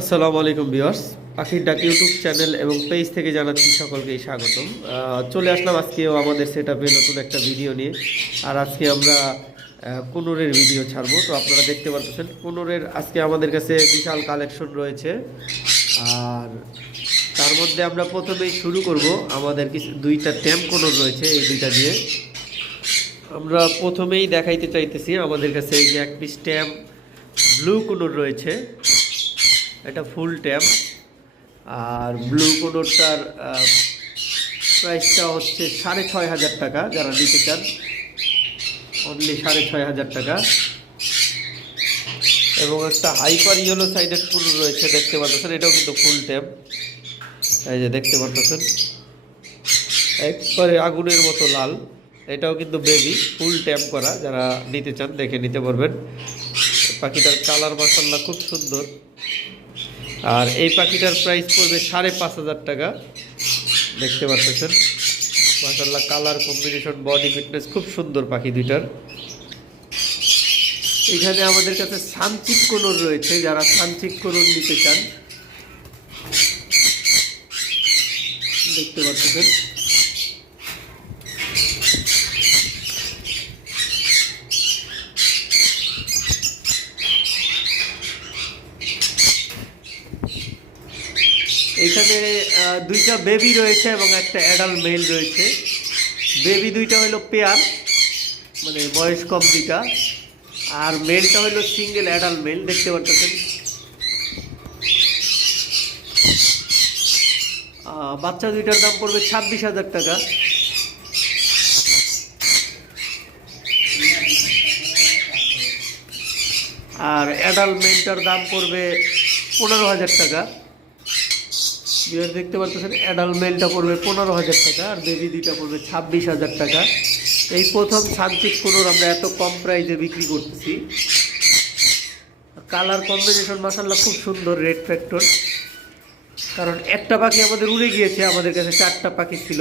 আসসালামু আলাইকুম ভিউয়ার্স, পাখির ডাক ইউটিউব চ্যানেল এবং পেজ থেকে জানাচ্ছি সকলকেই স্বাগতম। চলে আসলাম আজকেও আমাদের সেট নতুন একটা ভিডিও নিয়ে। আর আজকে আমরা কুনুরের ভিডিও ছাড়বো। তো আপনারা দেখতে পাচ্ছেন কুনুরের আজকে আমাদের কাছে বিশাল কালেকশন রয়েছে। আর তার মধ্যে আমরা প্রথমেই শুরু করব। আমাদের কিছু, দুইটা ট্যাম কুনুর রয়েছে, এই দুইটা দিয়ে। আমরা প্রথমেই দেখাইতে চাইতেছি আমাদের কাছে এই যে এক পিস ব্লু কুনুর রয়েছে। এটা ফুল ট্যাব আর ব্লু কোডোরটার প্রাইসটা হচ্ছে সাড়ে ছয় হাজার টাকা যারা নিতে চান। অনলি সাড়ে ছয় হাজার টাকা। এবং একটা হাইপার ইয়েলো সাইডের ফুল রয়েছে, দেখতে পাচ্ছেন, এটাও কিন্তু ফুল ট্যাব এই যে দেখতে পাচ্ছেন, একবারে আগুনের মতো লাল। এটাও কিন্তু বেবি ফুল ট্যাপ করা, যারা নিতে চান দেখে নিতে পারবেন। পাখিটার কালার মাসাল্লাহ খুব সুন্দর। আর এই পাখিটার প্রাইস পড়বে সাড়ে পাঁচ হাজার টাকা। দেখতে পাচ্ছেন। মাসাল্লাহ কালার কম্বিনেশন বডি ফিটনেস খুব সুন্দর পাখি দুইটার। এখানে আমাদের কাছে সানচিক কোনর রয়েছে, যারা সানচিক কোনর নিতে চান। দেখতে পাচ্ছেন এখানে আহ, দুইটা বেবি রয়েছে এবং একটা অ্যাডাল্ট মেল রয়েছে। বেবি দুইটা হলো পেয়ার মানে বয়স কম দুইটা। আর মেলটা হলো সিঙ্গেল অ্যাডাল্ট মেল দেখতে পাচ্ছেন বাচ্চা দুইটার দাম পড়বে ছাব্বিশ হাজার টাকা। আর অ্যাডাল্ট মেলটার দাম পড়বে পনেরো হাজার টাকা। বিয়ার দেখতে পাচ্ছেন অ্যাডাল্ট মেলটা পড়বে পনেরো হাজার টাকা আর বেবি দুইটা পড়বে ছাব্বিশ হাজার টাকা। এই প্রথম সানসিক কোনোর আমরা এত কম প্রাইসে বিক্রি করতেছি। কালার কম্বিনেশন মাসাল্লাহ খুব সুন্দর রেড ফ্যাক্টর কারণ একটা পাখি আমাদের উড়ে গিয়েছে, আমাদের কাছে চারটা পাখি ছিল।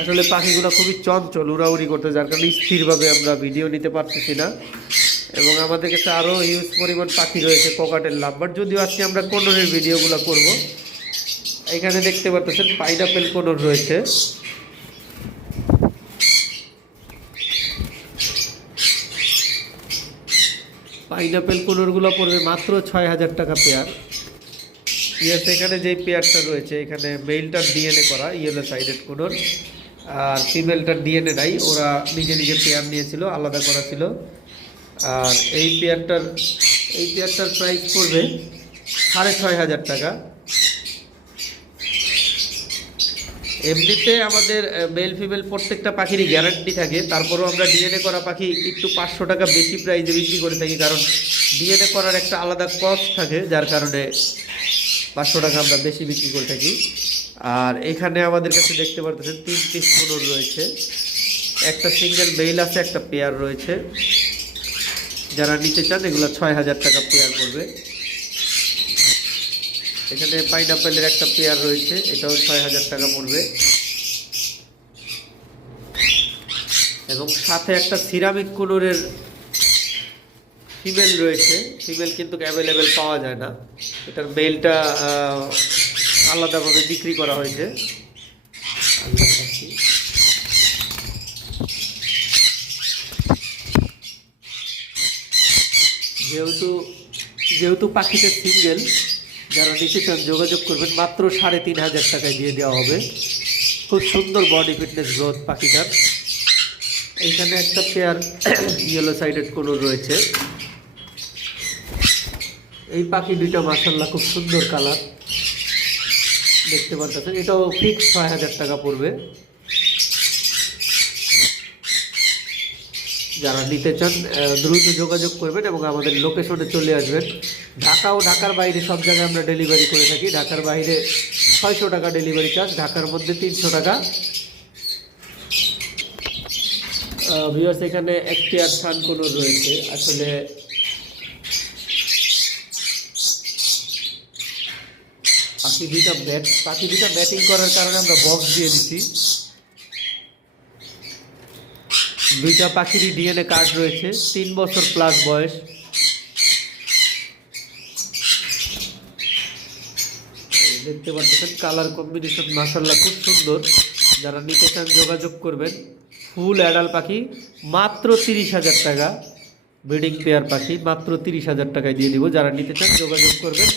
আসলে পাখিগুলো খুবই চঞ্চল, উড়াউড়ি করতে, যার কারণে স্থিরভাবে আমরা ভিডিও নিতে পারতেছি না। এবং আমাদের কাছে আরও হিউজ পরিমাণ পাখি রয়েছে, ককাটের লাম্বার যদিও আজকে আমরা কোনরের ভিডিওগুলো করব, এখানে দেখতে পাচ্ছেন পাইনাপেল কোনর রয়েছে। পাইনাপেল কোনরগুলো পড়বে মাত্র ছয় হাজার টাকা পেয়ার ইয়েস এখানে যে পেয়ারটা রয়েছে, এখানে মেইলটার ডিএনএ করা ইয়েলো সাইডেড কোনোর। আর ফিমেলটার ডিএনএ নাই, ওরা নিজে নিজে পেয়ার নিয়েছিল, আলাদা করা ছিল। আর এই পেয়ারটার এই পেয়ারটার প্রাইস পড়বে সাড়ে ছয় হাজার টাকা। এমনিতে আমাদের মেল ফিমেল প্রত্যেকটা পাখিরই গ্যারান্টি থাকে, তারপরেও আমরা ডিএনএ করা পাখি একটু পাঁচশো টাকা বেশি প্রাইসে বিক্রি করে থাকি, কারণ ডিএনএ করার একটা আলাদা কস্ট থাকে, যার কারণে পাঁচশো টাকা আমরা বেশি বিক্রি করে থাকি। আর এখানে আমাদের কাছে দেখতে পারতেছেন, তিন পিস কোনোর রয়েছে। একটা সিঙ্গেল মেইল আছে, একটা পেয়ার রয়েছে। যারা নিতে চান, এগুলো ছয় হাজার টাকা পেয়ার পড়বে। এখানে পাইনাপেলের একটা পেয়ার রয়েছে, এটাও ছয় হাজার টাকা পড়বে। এবং সাথে একটা সিরামিক কুনুরের ফিমেল রয়েছে, ফিমেল কিন্তু অ্যাভেলেবেল পাওয়া যায় না। এটার মেলটা আলাদাভাবে বিক্রি করা হয়েছে। যেহেতু যেহেতু পাখিটা সিঙ্গেল যারা নিতে চান যোগাযোগ করবেন, মাত্র সাড়ে তিন হাজার টাকায় দিয়ে দেওয়া হবে। খুব সুন্দর বডি ফিটনেস গ্রোথ পাখিটার। এখানে একটা পেয়ার ইয়েলো সাইডেড কোনো রয়েছে। এই পাখি দুইটা মাসাল্লাহ খুব সুন্দর কালার। দেখতে পাচ্ছেন এটাও ফিক্স ছয় হাজার টাকা পড়বে। যারা নিতে চান দ্রুত যোগাযোগ করবেন এবং আমাদের লোকেশনে চলে আসবেন। ঢাকা ও ঢাকার বাইরে সব জায়গায় আমরা ডেলিভারি করে থাকি। ঢাকার বাইরে ছয়শো টাকা ডেলিভারি চার্জ, ঢাকার মধ্যে তিনশো টাকা। ভিউয়ার্স এখানে একটি আর স্থান কোনো রয়েছে। আসলে পাখি দুইটা ব্যাট পাখি দুইটা ব্যাটিং করার কারণে আমরা বক্স দিয়ে দিচ্ছি দুইটা পাখিরই ডিএনএ কার্ড রয়েছে, তিন বছর প্লাস বয়স। দেখতে পাচ্ছেন কালার কম্বিনেশন মাসাল্লাহ খুব সুন্দর। যারা নিতে চান যোগাযোগ করবেন। ফুল অ্যাডাল পাখি, মাত্র তিরিশ হাজার টাকা। ব্রিডিং পেয়ার পাখি, মাত্র তিরিশ হাজার টাকায় দিয়ে দিব। যারা নিতে চান যোগাযোগ করবেন।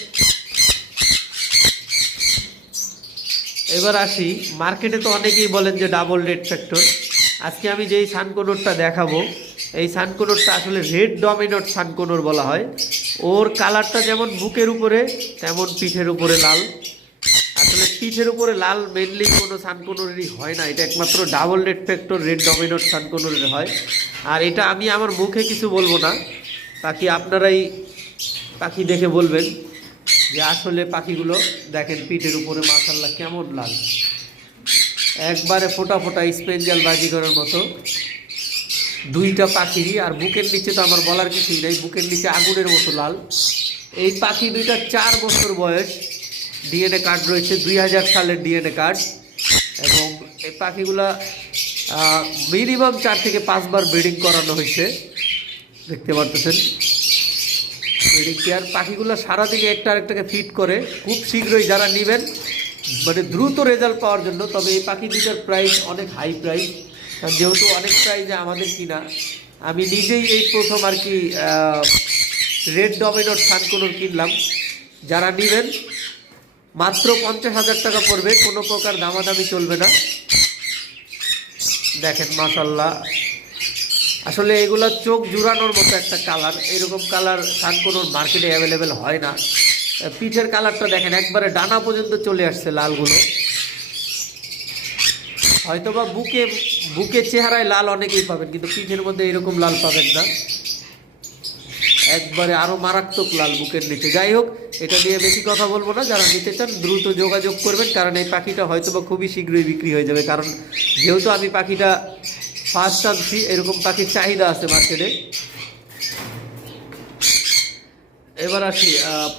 এবার আসি মার্কেটে তো অনেকেই বলেন যে ডাবল রেড ফ্যাক্টর আজকে আমি যেই সানকোনোরটা দেখাবো, এই সানকোনোরটা আসলে রেড ডমিনোট সানকোনোর বলা হয়। ওর কালারটা যেমন বুকের উপরে, তেমন পিঠের উপরে লাল। আসলে পিঠের উপরে লাল মেনলি কোনো সানকোনরেরই হয় না, এটা একমাত্র double red factor red dominant সানকোনরের হয়। আর এটা আমি আমার মুখে কিছু বলব না, বাকি আপনারাই পাখি দেখে বলবেন। যে আসলে পাখিগুলো দেখেন পিঠের উপরে মাশাল্লাহ কেমন লাল। একবারে ফোটা ফোটা স্পেঞ্জাল বাজি করার মতো। দুইটা পাখিরই, আর বুকের নিচে তো আমার বলার কিছুই নেই, বুকের নিচে আগুনের মতো লাল। এই পাখি দুইটা চার বছর বয়স, ডিএনএ কার্ড রয়েছে, দুই হাজার সালের ডিএনএ কার্ড। এবং এই পাখিগুলা মিনিমাম চার থেকে পাঁচবার ব্রিডিং করানো হয়েছে। দেখতে পারতেছেন? ব্রিডিং কেয়ার পাখিগুলো সারাদিনে একটা আরেকটাকে ফিট করে। খুব শীঘ্রই যারা নেবেন মানে দ্রুত রেজাল্ট পাওয়ার জন্য, তবে এই পাখি দুটার প্রাইস অনেক হাই প্রাইস কারণ যেহেতু অনেক প্রাইসে আমাদের কিনা, আমি নিজেই এই প্রথম আর কি রেড ডমিনোর সানকোনোর কিনলাম। যারা নেবেন, মাত্র পঞ্চাশ হাজার টাকা পড়বে, কোনো প্রকার দামাদামি চলবে না। দেখেন মাসাল্লাহ আসলে এগুলো চোখ জুড়ানোর মতো একটা কালার এরকম কালার সানকোনোর মার্কেটে অ্যাভেলেবেল হয় না। পিঠের কালারটা দেখেন, একবারে ডানা পর্যন্ত চলে আসছে লালগুলো। হয়তোবা বুকে বুকে চেহারায় লাল অনেকেই পাবেন, কিন্তু পিঠের মধ্যে এরকম লাল পাবেন না। একবারে আরও মারাত্মক লাল বুকের নিচে। যাই হোক, এটা নিয়ে বেশি কথা বলব না, যারা নিতে চান দ্রুত যোগাযোগ করবেন, কারণ এই পাখিটা হয়তোবা খুবই শীঘ্রই বিক্রি হয়ে যাবে, কারণ যেহেতু আমি পাখিটা ফার্স্ট আনছি এরকম পাখির চাহিদা আছে মার্কেটে এবার আসি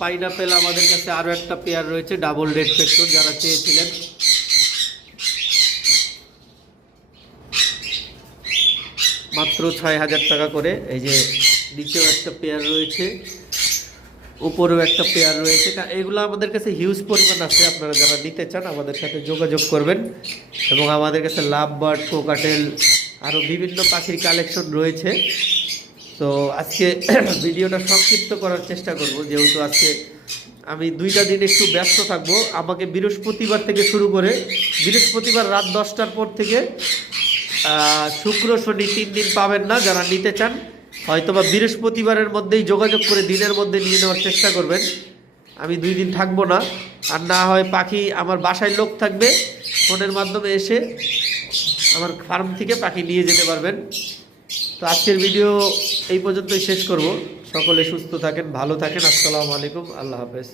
পাইনাপেল আমাদের কাছে আরও একটা পেয়ার রয়েছে ডাবল রেড ফ্যাক্টর যারা চেয়েছিলেন। মাত্র ছয় হাজার টাকা করে, এই যে নিচেও একটা পেয়ার রয়েছে, উপরেও একটা পেয়ার রয়েছে। এগুলো আমাদের কাছে হিউজ পরিমাণ আছে, আপনারা যারা নিতে চান, আমাদের সাথে যোগাযোগ করবেন। এবং আমাদের কাছে লাভ বার্ড কোকাটেল আরও বিভিন্ন পাখির কালেকশন রয়েছে। তো আজকে ভিডিওটা সংক্ষিপ্ত করার চেষ্টা করব, যেহেতু আজকে আমি দুইটা দিন একটু ব্যস্ত থাকব। আমাকে বৃহস্পতিবার থেকে শুরু করে বৃহস্পতিবার রাত দশটার পর থেকে শুক্র, শনি তিন দিন পাবেন না, যারা নিতে চান, হয়তোবা বৃহস্পতিবারের মধ্যেই যোগাযোগ করে দিনের মধ্যে নিয়ে নেওয়ার চেষ্টা করবেন। আমি দুই দিন থাকব না। আর না হয় পাখি আমার বাসায় লোক থাকবে, ফোনের মাধ্যমে এসে আমার ফার্ম থেকে পাখি নিয়ে যেতে পারবেন। তো আজকের ভিডিও এই পর্যন্তই শেষ করব। সকলে সুস্থ থাকেন, ভালো থাকেন। আসসালামু আলাইকুম। আল্লাহ হাফেজ।